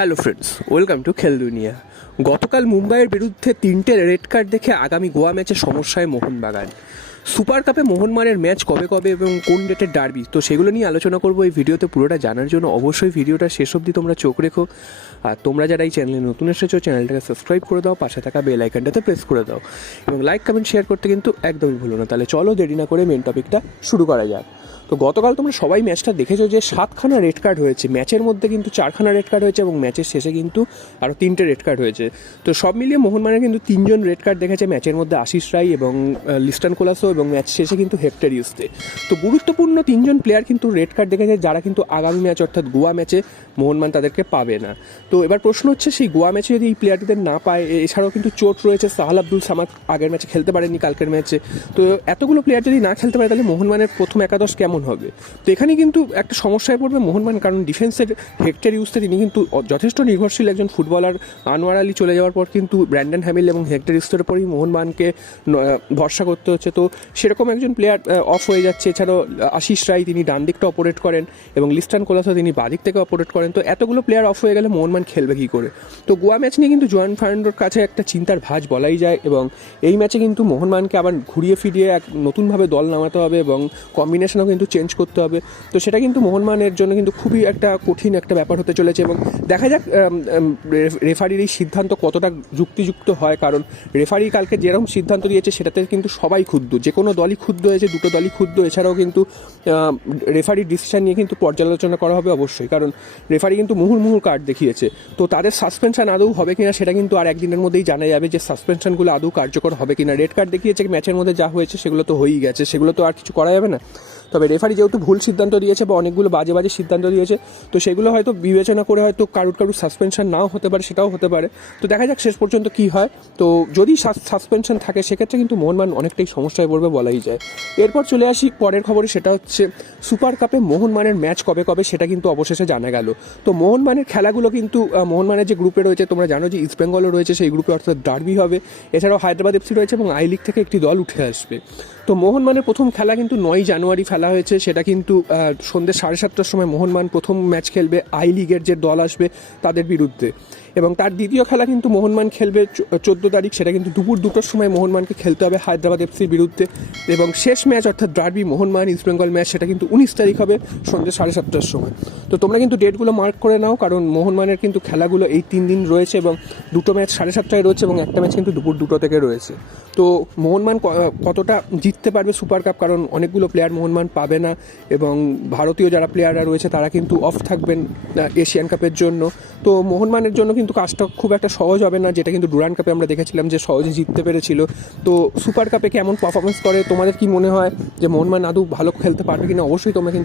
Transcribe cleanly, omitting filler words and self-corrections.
Hello friends, welcome to খেল দুনিয়া। গতকাল মুম্বাইয়ের বিরুদ্ধে 3টে রেড কার্ড দেখে আগামী গোয়া ম্যাচে সমস্যায় মোহনবাগান। সুপার কাপে মোহনবাগানের ম্যাচ কবে কবে এবং কোন ডেটের ডার্বি, তো সেগুলো নিয়ে আলোচনা করবো এই ভিডিওতে। পুরোটা জানার জন্য অবশ্যই ভিডিওটা শেষ অবধি তোমরা চোখ রেখো। আর তোমরা যারা এই চ্যানেলে নতুন এসেছো, চ্যানেলটাকে সাবস্ক্রাইব করে দাও, পাশে থাকা বেল আইকনটাতে প্রেস করে দাও এবং লাইক কমেন্ট শেয়ার করতে কিন্তু একদমই ভুলো না। তাহলে চলো দেরি না করে মেন টপিকটা শুরু করা যাক। তো গতকাল তোমরা সবাই ম্যাচটা দেখেছো যে 7খানা রেড কার্ড হয়েছে, ম্যাচের মধ্যে কিন্তু 4খানা রেড কার্ড হয়েছে এবং ম্যাচের শেষে কিন্তু আরও 3টে রেড কার্ড হয়েছে। তো সব মিলিয়ে মোহনবাগানের কিন্তু 3জন রেড কার্ড দেখেছে, ম্যাচের মধ্যে আশিস রায় এবং লিস্টন কোলাসো এবং ম্যাচ শেষে কিন্তু হেক্টর ইউসতে। তো গুরুত্বপূর্ণ 3জন প্লেয়ার কিন্তু রেড কার্ড দেখেছে, যারা কিন্তু আগামী ম্যাচ অর্থাৎ গোয়া ম্যাচে মোহনবাগান তাদেরকে পাবে না। তো এবার প্রশ্ন হচ্ছে, সেই গোয়া ম্যাচে যদি এই প্লেয়ারদের না পায়, এছাড়াও কিন্তু চোট রয়েছে, সাহাল আব্দুল সামাদ আগের ম্যাচে খেলতে পারেনি কালকের ম্যাচে। তো এতগুলো প্লেয়ার যদি না খেলতে পারে, তাহলে মোহনবাগানের প্রথম একাদশ কেমন হবে? তো এখানে কিন্তু একটা সমস্যায় পড়বে মোহনবাগান, কারণ ডিফেন্সের হেক্টর ইউসতে তিনি কিন্তু যথেষ্ট নির্ভরশীল একজন ফুটবলার। আনোয়ার আলী চলে যাওয়ার পর কিন্তু ব্র্যান্ডন হ্যামিল এবং হেক্টর ইউসের উপরেই মোহনবাগানকে ভরসা করতে হচ্ছে। তো সেরকম একজন প্লেয়ার অফ হয়ে যাচ্ছে। এছাড়াও আশিস রায় তিনি ডান দিকটা অপারেট করেন এবং লিস্টন কোলাসো তিনি বাদিক থেকে অপারেট করেন। তো এতগুলো প্লেয়ার অফ হয়ে গেলে মোহনবাগান খেলবে কী করে? তো গোয়া ম্যাচ নিয়ে কিন্তু জোয়ান ফার্নান্ডোর কাছে একটা চিন্তার ভাঁজ বলাই যায় এবং এই ম্যাচে কিন্তু মোহনবাগানকে আবার ঘুরিয়ে ফিরিয়ে এক নতুনভাবে দল নামাতে হবে এবং কম্বিনেশনও কিন্তু চেঞ্জ করতে হবে। তো সেটা কিন্তু মোহনবাগানের জন্য কিন্তু খুবই একটা কঠিন একটা ব্যাপার হতে চলেছে এবং দেখা যাক রেফারির এই সিদ্ধান্ত কতটা যুক্তিযুক্ত হয়, কারণ রেফারি কালকে যেরকম সিদ্ধান্ত দিয়েছে সেটাতে কিন্তু সবাই ক্ষুব্ধ, যে কোনো দলই ক্ষুব্ধ হয়েছে, দুটো দলই ক্ষুব্ধ। এছাড়াও কিন্তু রেফারির ডিসিশন নিয়ে কিন্তু পর্যালোচনা করা হবে অবশ্যই, কারণ রেফারি কিন্তু মুহুর্মুহু কার্ড দেখিয়েছে। তো তাদের সাসপেনশন আদৌ হবে কিনা সেটা কিন্তু আর একদিনের মধ্যেই জানা যাবে, যে সাসপেনশনগুলো আদৌ কার্যকর হবে কিনা। রেড কার্ড দেখিয়েছে, ম্যাচের মধ্যে যা হয়েছে সেগুলো তো হয়েই গেছে, সেগুলো তো আর কিছু করা যাবে না। তবে রেফারি যেহেতু ভুল সিদ্ধান্ত দিয়েছে বা অনেকগুলো বাজে বাজে সিদ্ধান্ত দিয়েছে, তো সেগুলো হয়তো বিবেচনা করে হয়তো কারুর সাসপেনশন নাও হতে পারে, সেটাও হতে পারে। তো দেখা যাক শেষ পর্যন্ত কী হয়। তো যদি সাসপেনশন থাকে সেক্ষেত্রে কিন্তু মোহনবাগান অনেকটাই সমস্যায় পড়বে বলাই যায়। এরপর চলে আসি পরের খবরে, সেটা হচ্ছে সুপার কাপে মোহনবাগানের ম্যাচ কবে কবে সেটা কিন্তু অবশেষে জানা গেল। তো মোহনবাগানের খেলাগুলো কিন্তু মোহনবাগানের যে গ্রুপে রয়েছে, তোমরা জানো যে ইস্ট বেঙ্গলও রয়েছে সেই গ্রুপে, অর্থাৎ ডার্বি হবে। এছাড়াও হায়দ্রাবাদ এফসি রয়েছে এবং আই লিগ থেকে একটি দল উঠে আসবে। তো মোহনবাগানের প্রথম খেলা কিন্তু 9 জানুয়ারি ফেলা হয়েছে, সেটা কিন্তু সন্ধ্যে 7:30টার সময় মোহনবাগান প্রথম ম্যাচ খেলবে আই লিগের যে দল আসবে তাদের বিরুদ্ধে। এবং তার দ্বিতীয় খেলা কিন্তু মোহনবাগান খেলবে 14 তারিখ, সেটা কিন্তু দুপুর 2টোর সময় মোহনবাগানকে খেলতে হবে হায়দ্রাবাদ এফসির বিরুদ্ধে। এবং শেষ ম্যাচ অর্থাৎ derby Mohun Bagan east Bengal match, সেটা কিন্তু 19 তারিখ হবে সন্ধ্যে 7:30টার সময়। তো তোমরা কিন্তু ডেটগুলো মার্ক করে নাও, কারণ মোহনবাগানের কিন্তু খেলাগুলো এই 3 দিন রয়েছে এবং দুটো ম্যাচ 7:30টায় রয়েছে এবং একটা ম্যাচ কিন্তু দুপুর 2টো থেকে রয়েছে। তো মোহনবাগান কতটা জিততে পারবে সুপার কাপ, কারণ অনেকগুলো প্লেয়ার মোহনবাগান পাবে না এবং ভারতীয় যারা প্লেয়াররা রয়েছে তারা কিন্তু অফ থাকবেন এশিয়ান কাপের জন্য। তো মোহনবাগানের জন্য কিন্তু কাজটা খুব একটা সহজ হবে না, যেটা কিন্তু ডুরান্ড কাপে আমরা দেখেছিলাম যে সহজে জিততে পেরেছিল। তো সুপার কাপে কেমন পারফরমেন্স করে, তোমাদের কি মনে হয় যে মোহনবাগান আদৌ ভালো খেলতে পারবে কিনা? অবশ্যই তোমরা কিন্তু